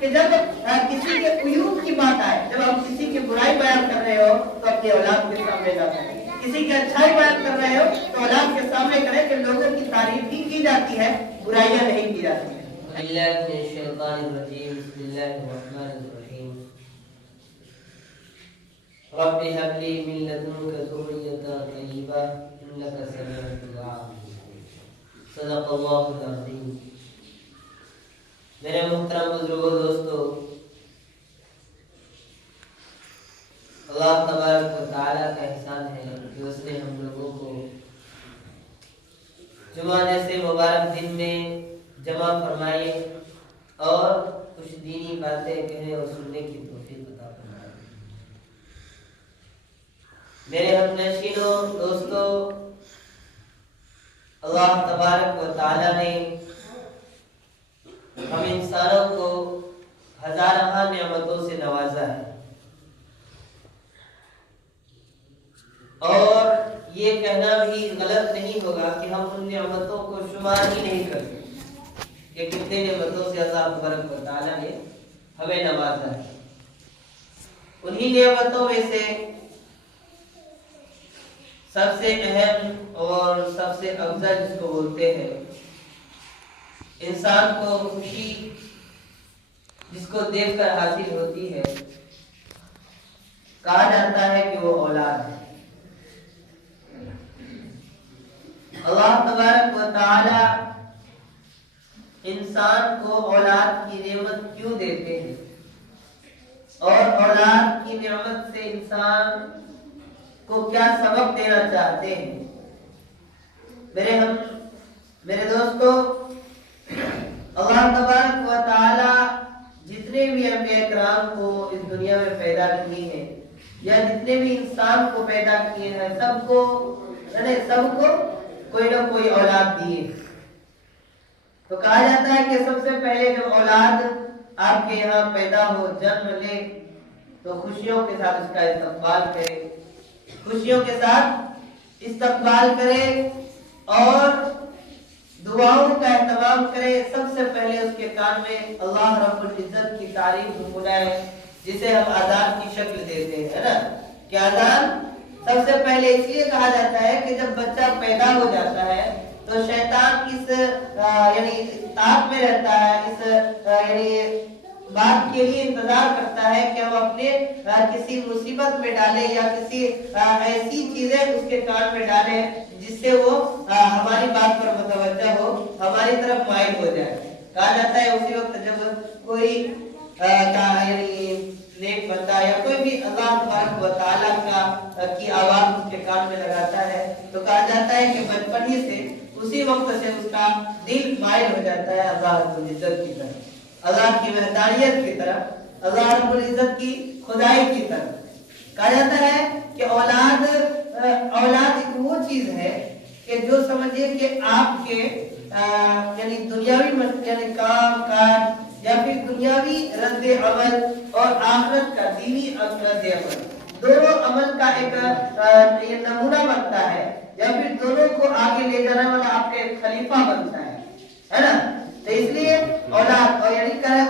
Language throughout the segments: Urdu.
کہ جب کسی کے عیوب کی بات آئے، جب آپ کسی کی برائی بیان کر رہے ہو تو اپنی اولاد کے سامنے نہ کریں، کسی کی اچھائی بیان کر رہے ہو تو اولاد کے سامنے کریں کہ لوگوں کی تعریف بھی کی جاتی ہے، برائیاں نہیں کی جاتی ہیں۔ اللہ من الشیطان الرجیم، بسم اللہ الرحمن الرحیم۔ رب هب لي من لدنك ذرية طیبہ انك سمیع الدعاء۔ صدق اللہ العظیم۔ میرے محترم بزرگوں، دوستو، اللہ تبارک و تعالیٰ کا احسان ہے کہ اس نے ہم لوگوں کو جمعہ جیسے مبارک دن میں جمع فرمائے اور کچھ دینی باتیں کہنے اور سننے کی توفیق عطا فرمائے۔ میرے ہم نشینوں، دوستو، اللہ تبارک و تعالیٰ نے ہم انسانوں کو ہزارہ نعمتوں سے نوازا ہے، اور یہ کہنا بھی غلط نہیں ہوگا کہ ہم ان نعمتوں کو شمار ہی نہیں کرتے کہ کتنے نعمتوں سے اللہ تبارک و تعالیٰ نے ہمیں نوازا ہے۔ انہی نعمتوں میں سے سب سے اہم اور سب سے افضل جس کو بولتے ہیں انسان کو خوشی جس کو دیکھ کر حاصل ہوتی ہے، کہا جاتا ہے کہ وہ اولاد ہے۔ اللہ تبارک و تعالی انسان کو اولاد کی نعمت کیوں دیتے ہیں اور اولاد کی نعمت سے انسان کو کیا سبق دینا چاہتے ہیں؟ میرے دوستو، اللہ تبارک و تعالی جتنے بھی انبیاء کرام کو اس دنیا میں پیدا کیے ہیں یا جتنے بھی انسان کو پیدا کیے ہیں، سب کو کوئی نہ کوئی اولاد دیے۔ تو کہا جاتا ہے کہ سب سے پہلے جب اولاد آپ کے یہاں پیدا ہو، جنم لے، تو خوشیوں کے ساتھ اس کا استقبال کرے، خوشیوں کے ساتھ استقبال کرے اور دعاؤں کا اہتمام کرے۔ سب سے پہلے اس کے کان میں اللہ رب العزت کی تعریف سنائے، جسے ہم اذان کی شکل دیتے ہیں نا، کہ اذان سب سے پہلے اس لیے کہا جاتا ہے کہ جب بچہ پیدا ہو جاتا ہے تو شیطان اس تاب میں رہتا ہے، اس بات کے لیے انتظار کرتا ہے کہ ہم اپنے کسی مصیبت میں ڈالیں یا کسی ایسی چیزیں اس کے کان میں ڈالیں جس سے وہ ہماری بات پر متوجہ ہو، ہماری طرف مائل ہو جائے۔ کہا جاتا ہے اسی وقت جب کوئی نیک بندہ یا کوئی بھی اللہ تبارک و تعالیٰ کی آواز اس کے کان میں لگاتا ہے تو کہا جاتا ہے کہ بچپن ہی سے اسی وقت سے اس کا دل مائل ہو جاتا ہے اللہ رب العزت کی طرف، اللہ کی وحدانیت کی طرف، اللہ رب العزت کی خدائی کی طرف۔ کہا جاتا ہے کہ اولاد ایک وہ چیز ہے کہ جو سمجھے کہ آپ کے دنیاوی کام کاج یا پھر دنیاوی رد عمل اور آخرت کا دینی رد عمل، دونوں عمل کا ایک نمونہ بنتا ہے یا پھر دونوں کو آگے لے جانے والا آپ کا ایک خلیفہ بنتا ہے نا۔ تو اس لیے اولاد اور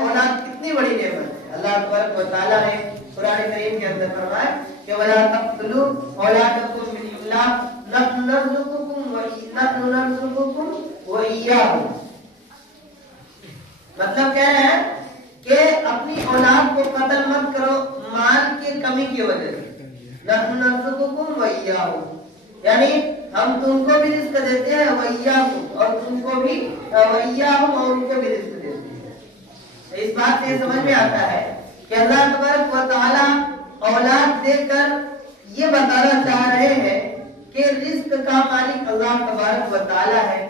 اولاد کتنی بڑی نعمت ہے۔ اللہ تبارک و تعالیٰ نے قرآن کریم کے اندر فرمایا کہ وَلَا تَقْتُلُوا أَوْلَادَكُمْ مِنْ إِمْلَاقٍ نَحْنُ نَرْزُقُكُمْ وَإِيَّاهُمْ۔ مطلب کہہ رہے ہیں کہ اپنی اولاد کو قتل مت کرو مال کی کمی کی وجہ سے، نَحْنُ نَرْزُقُكُمْ وَإِيَّاهُمْ، یعنی ہم تم کو بھی رزق دیتے ہیں وَإِيَّاهُمْ، اور تم کو بھی وَإِيَّاهُمْ، اور ان کو بھی رزق دیتے ہیں۔ اس بات سے سمجھ میں آتا ہے کہ اللہ تبارک و تعالی اولاد دے کر یہ بتانا چاہ رہے ہیں کہ رزق کا مالک اللہ تبارک و تعالی ہے۔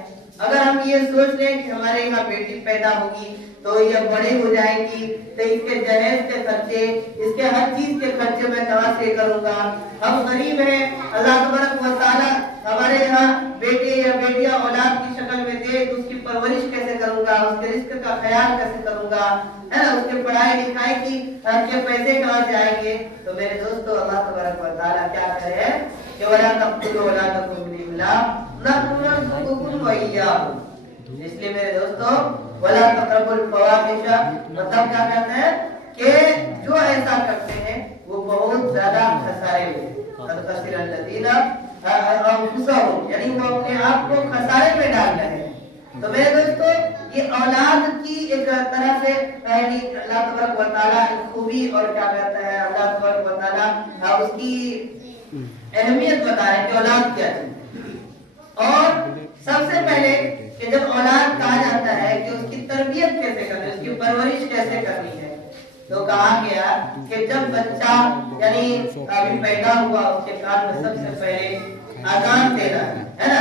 اگر ہم یہ سوچ لیں کہ ہمارے یہاں بیٹی پیدا ہوگی تو یہ بڑی ہو جائے گی تو اس کے جہیز کے خرچے، اس کے ہر چیز کے خرچے میں کہاں سے کروں گا، ہم غریب ہیں، اللہ تبارک و تعالی ہمارے یہاں بیٹے یا بیٹیاں اولاد کی شکل میں دے تو اس کی پرورش کیسے کروں گا، اس کے رزق کا خیال کیسے کروں گا، ہے نا، اس کے پڑھائی لکھائی کے پیسے کہاں سے آئیں گے۔ تو میرے دوستو، اللہ تبارک و تعالی کیا کہہ رہے ہیں کہ وَلَا تَقْتُلُوا أَوْلَادَكُمْ مِنْ إِمْلَاقٍ نَحْنُ نَرْزُقُكُمْ وَإِيَّاهُمْ، اس لیے میرے دوستوں ولا تقربوا الفواحش مطلب کیا کہتے ہیں کہ جو ایسا کرتے ہیں وہ بہت زیادہ خسارے میں قد خسر الذین انفسهم یعنی وہ اپنے آپ کو خسارے میں ڈال رہے ہیں. تو میرے دوستوں یہ اولاد کی ایک طرح سے یعنی اللہ تبارک و تعالیٰ خوبی اور کیا کہتا ہے اللہ تبارک و تعالیٰ اس کی اہمیت بتا رہے ہیں کہ اولاد کیا چیز. اور سب سے پہلے کہ جب اولاد کہا جاتا ہے کہ اس کی تربیت کیسے کرنی ہے اس کی پرورش کیسے کرنی ہے تو کہا گیا کہ جب بچہ یعنی ابھی پیدا ہوا اس کے کان میں سب سے پہلے اذان دینا ہے نا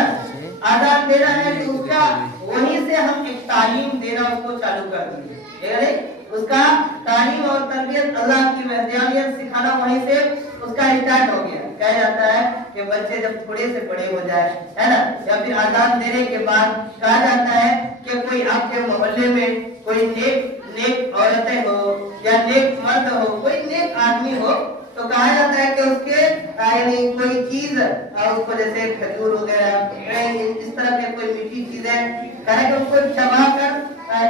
اذان دینا ہے کہ اس کا وہیں سے ہم ایک تعلیم دینا اس کو چالو کر دیں یعنی اس کا تعلیم اور تربیت اللہ کی وحدانیت سکھانا وہیں سے اس کا اسٹارٹ ہو گیا. کہا جاتا ہے کہ بچے جب تھوڑے سے بڑے ہو جائے ہے نا یا پھر اذان دینے کے بعد کہا جاتا ہے کہ کوئی آپ کے محلے میں کوئی نیک عورتیں ہو یا نیک مرد ہو کوئی نیک آدمی ہو تو کہا جاتا ہے کہ اس کے یعنی کوئی چیز اس کو جیسے کھجور وغیرہ اس طرح کے کوئی میٹھی چیزیں کہ اس کو چبوا کر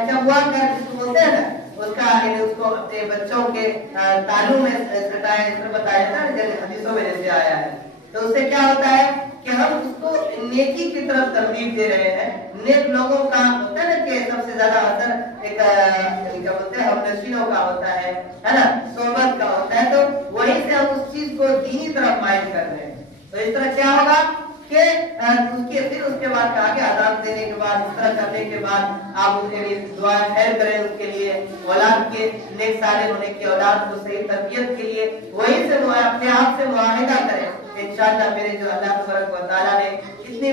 جس کو بولتے ہیں نا اس کا یعنی اس کو اپنے بچوں کے تالوں میں سٹائے اس میں بتایا جاتا ہے جیسے حدیثوں میں جیسے آیا ہے. تو اس سے کیا ہوتا ہے کہ ہم اس کو نیکی کی طرف ترغیب دے رہے ہیں. نیک لوگوں کا ہوتا ہے نا کہ سب سے زیادہ اثر ایک کیا بولتے ہیں ہم نشینوں کا ہوتا ہے نا صحبت کا ہوتا ہے. تو وہیں سے ہم اس چیز کو دینی طرف مائل کر رہے ہیں. تو اس طرح کیا ہوگا کہ اس کے بعد کہا کہ اذان دینے کے بعد اس طرح کرنے کے بعد آپ ان کے لیے دعا خیر کریں ان کے لیے اولاد کے نیک صالح ہونے کی اولاد کو صحیح تربیت کے لیے وہیں سے اپنے آپ سے معاہدہ کریں. انشاءاللہ میرے جو اللہ تبارک و تعالیٰ نے اتنی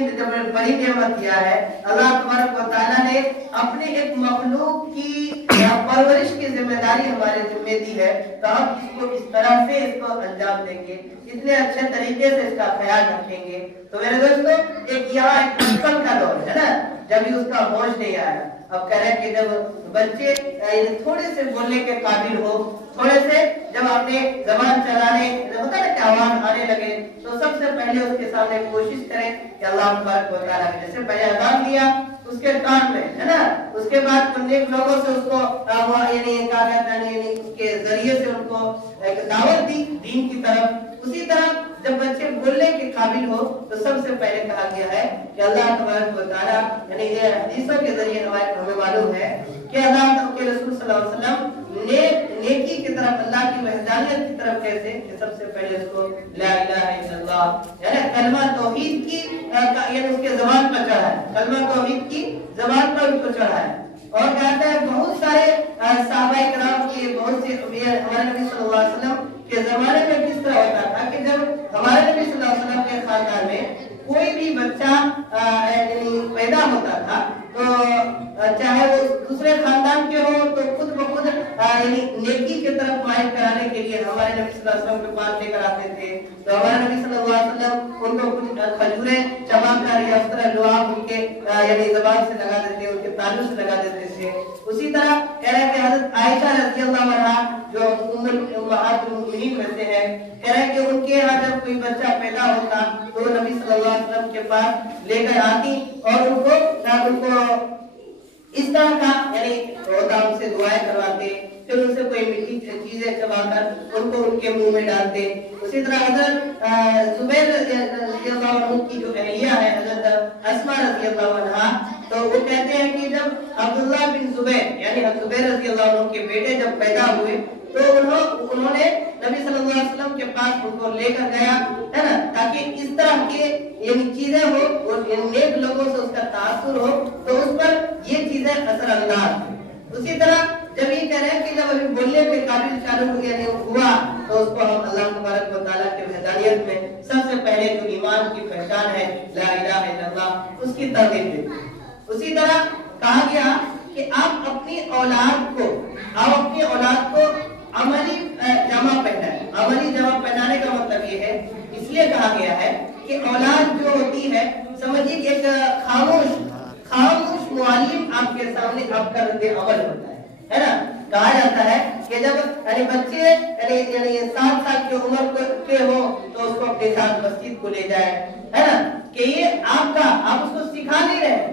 بڑی نعمت دیا ہے. اللہ تبارک و تعالیٰ نے اپنے ایک مخلوق کی پرورش کی ذمہ داری ہمارے ذمہ دی ہے. تو ہم اس کو اس طرح سے اس کو انجام دیں گے اتنے اچھے طریقے سے اس کا خیال رکھیں گے. تو میرے دوستوں ایک یہاں ایک بچپن کا دور ہے نا جب اس کا ہوش نہیں آیا. اب کہہ رہے ہیں کہ جب بچے تھوڑے سے بولنے کے قابل ہو تھوڑے سے جب اپنے زبان چلانے ہوتا ہے کہ آواز آنے لگے تو سب سے پہلے اس کے سامنے کوشش کریں کہ اللہ تبارک و تعالیٰ نے جیسے پہلے اذان دیا اس کے کان میں ہے نا اس کے بعد نیک لوگوں سے اس کو یعنی کہا جاتا ہے یعنی اس کے ذریعے سے ان کو ایک دعوت دی دین کی طرف. اسی طرح جب بچے بولنے کے قابل ہو تو سب سے پہلے کہا گیا ہے کہ اللہ تبارک و تعالیٰ یعنی یہ حدیثوں کے ذریعے ہمیں معلوم ہے کہ اللہ کے رسول صلی اللہ علیہ وسلم نیکی کی طرف اللہ کی وحدانیت کی طرف کیسے کہ سب سے پہلے اس کو لا الہ الا اللہ یعنی کلمہ توحید کی یعنی اس کے زبان پر چڑھا ہے کلمہ توحید کی زبان پر اس کو چڑھا ہے. اور کہتا ہے بہت سارے صحابہ کرام کے بہت سے ہمارے نبی صلی اللہ علیہ وسلم کے زمانے میں کس طرح ہوتا تھا کہ جب ہمارے نبی صلی اللہ علیہ وسلم کے خاندان میں کوئی بھی بچہ یعنی پیدا ہوتا تھا تو چاہے وہ دوسرے خاندان کے ہو تو خود بخود یعنی نیکی کی طرف مائل کرانے کے لیے ہمارے نبی صلی اللہ علیہ وسلم کے پاس لے کر آتے تھے. تو ہمارے نبی صلی اللہ علیہ وسلم ان کو کچھ کھجوریں چبا کر یا اس طرح لعاب ان کے یعنی زبان سے لگا دیتے ان کے تالو سے لگا دیتے تھے. اسی طرح کہہ رہے ہیں کہ حضرت عائشہ رضی اللہ عنہا جو امہات المؤمنین میں سے ہے کہہ رہے ہیں کہ ان کے یہاں جب کوئی بچہ پیدا ہوتا تو نبی صلی اللہ علیہ وسلم کے پاس لے کر آتی اور ان کو اس طرح کا یعنی ان سے دعائیں کرواتے پھر ان سے کوئی میٹھی چیزیں چبا کر ان کو ان کے منہ میں ڈالتے. اسی طرح حضرت زبیر رضی اللہ عنہ کی جو اہلیہ ہے حضرت اسماء رضی اللہ عنہا تو وہ کہتے ہیں کہ جب عبداللہ بن زبیر یعنی زبیر رضی اللہ عنہ کے بیٹے جب پیدا ہوئے تو انہوں نے نبی صلی اللہ علیہ وسلم کے پاس ان کو لے کر گیا ہے نا تاکہ اس طرح کے یعنی چیزیں ہو اور نیک لوگوں سے اس کا تاثر ہو تو اس پر یہ چیزیں اثر انداز ہوں. اسی طرح جب یہ کہہ رہے ہیں کہ جب ابھی بولنے کے قابل چالو ہوا تو اس کو ہم اللہ تبارک و تعالیٰ کے وحدانیت میں سب سے پہلے جو ایمان کی پہچان ہے لا الہ الا اللہ اس کی ترغیب دیں. اسی طرح کہا گیا کہ آپ اپنی اولاد کو عملی جامہ پہنائیں. عملی جامہ پہنانے کا مطلب یہ ہے اس لیے کہا گیا ہے کہ اولاد جو ہوتی ہے سمجھیے کہ ایک خاموش معلم آپ کے سامنے آپ کا رد عمل ہوتا ہے نا. کہا جاتا ہے کہ جب یعنی بچے یعنی 7 سال کی عمر کے ہو تو اس کو اپنے ساتھ مسجد کو لے جائے ہے نا کہ یہ آپ اس کو سکھا نہیں رہے